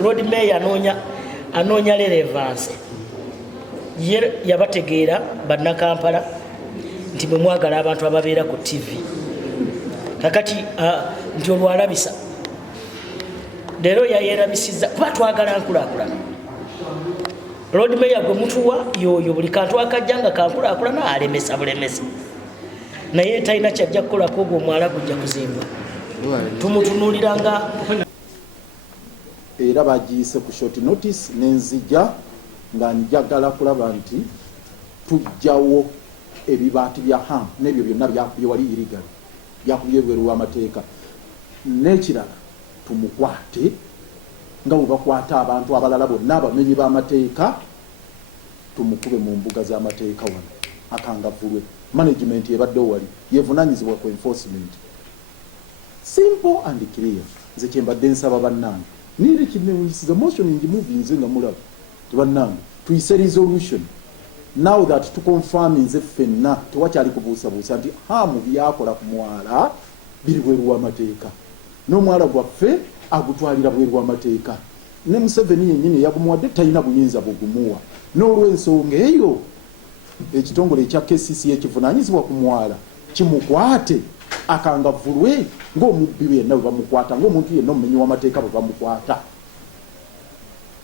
Lord Mayor anonya relevance yabategeera bannakampala nti bwe mwagala abantu ababeera ku TV kakati nti olwalabisa leero yayerabisiza kuba twagala nkulakulana. Lord Mayor gwe mutuwa yoyo buli kantu akajja nga kankulakulana alemesa bulemesa naye talina kyajja kukolako ogwo omwala gujja kuzimbwa tumutunuuliranga era bagiyise ku short notice nenzija nga njagala kulaba nti tujjawo ebibaati bya ham n'ebyo byonna byakubye wali irigal byakubye bweru w'amateeka n'ekirala tumukwate nga bwe bakwata abantu abalala bonna abamenyi b'amateeka tumukube mu mbuga z'amateeka wano akangavulwe management ebadde wali yevunaanyizibwa ku enforcement. Simple and clear. Nze kyembadde nsaba bannange niiri kinewisiza motion njimuvi nze nga mulaba tebannange tuyise resolution now that tukonfirm nze ffenna tewakyali kubuusabuusa nti hamu byakola ku mwala biri bweru w'amateeka n'omwala gwaffe agutwalira bweru w'amateeka ne Museveni yennyini yagumuwadde talina buyinza bugumuwa n'olw'ensonga eyo ekitongole ekya KCC ekivunaanyizibwa ku mwala kimukwate akangavulwe ng'omubbi yenna bwe bamukwata ng'omuntu yenna omumenyi w'amateeka bwe bamukwata